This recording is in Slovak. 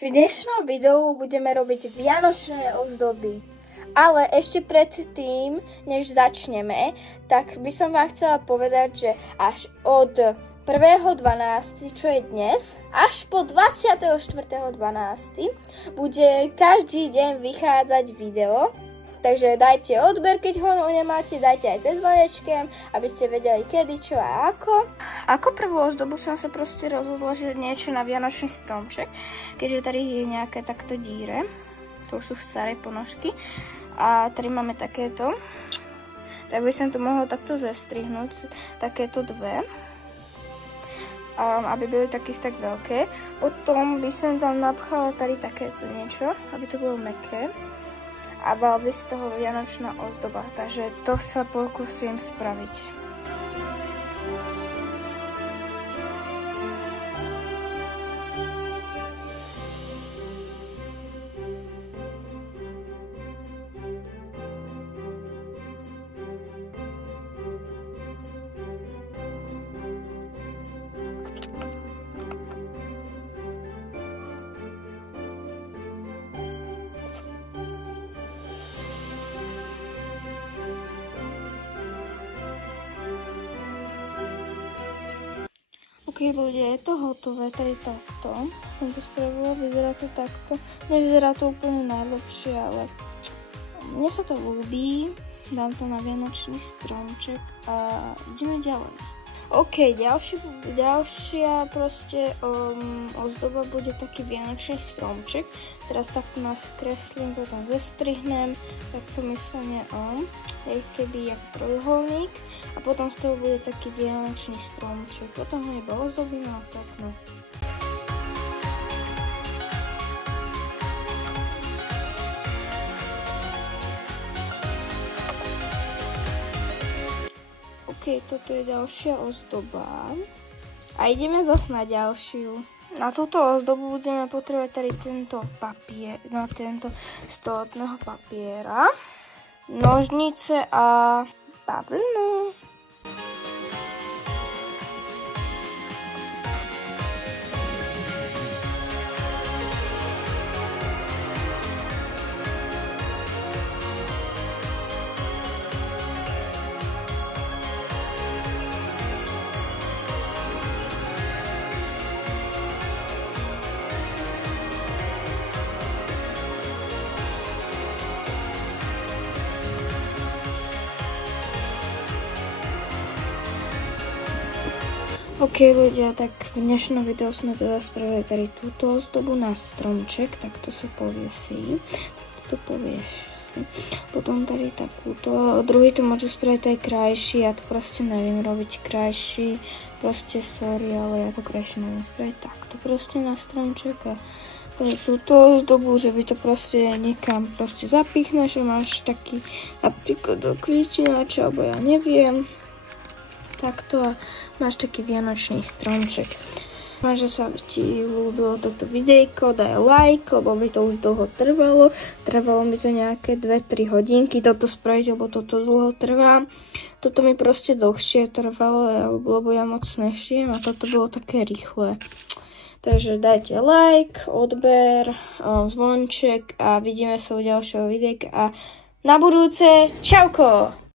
V dnešnom videu budeme robiť vianočné ozdoby. Ale ešte predtým, než začneme, tak by som vám chcela povedať, že až od 1.12., čo je dnes, až po 24.12. bude každý deň vychádzať video. Takže dajte odber, keď ho nemáte, dajte aj cez zvonečkem, aby ste vedeli kedy, čo a ako. Ako prvú ozdobu som sa proste rozhodla, že niečo na vianočný stromček, keďže tady je nejaké takto díre. To už sú staré ponožky. A tady máme takéto. Tak by som to mohla takto zestrihnúť, takéto dve. Aby byly taky tak veľké. Potom by som tam napchala tady takéto niečo, aby to bolo mäkké. A bola by z toho vianočná ozdoba, takže to sa pokúsim spraviť. Ok ľudia, je to hotové, tady takto. Som to spravila, vyzerá to takto. Nevyzerá to úplne najlepšie, ale mne sa to ľúbi. Dám to na vianočný stromček a ideme ďalej. Ok, ďalšia proste ozdoba bude taký vianočný stromček. Teraz takto naskreslím, potom zestrihnem, takto myslenie keby jak trojuholník. A potom z toho bude taký vianočný stromček. Potom ho iba ozdobím a tak no. Ok, toto je ďalšia ozdoba. A ideme zase na ďalšiu. Na túto ozdobu budeme potrebovať tady tento papier, na tento z toaletného papiera, nožnice a bavlnu. Ok ľudia, tak v dnešnom videu sme teda spravili tady túto ozdobu na stromček, tak to sa poviesí, tak to povieš si. Potom tady takúto, druhý to môžu spraviť aj krajší, ja to proste neviem robiť krajší, proste sorry, ale ja to krajšie neviem spraviť takto proste na stromček a tady túto ozdobu, že by to proste niekam proste zapichneš, že máš taký napríklad do kvietinača, alebo ja neviem. Takto a máš taký vianočný stromček. Dúfam, že sa ti ľúbilo toto videjko, daj like, lebo mi to už dlho trvalo. Trvalo mi to nejaké 2-3 hodinky toto spraviť, lebo toto dlho trvá. Toto mi proste dlhšie trvalo, lebo ja moc nešijem a toto bolo také rýchle. Takže dajte like, odber, zvonček a vidíme sa u ďalšieho videjka a na budúce čauko!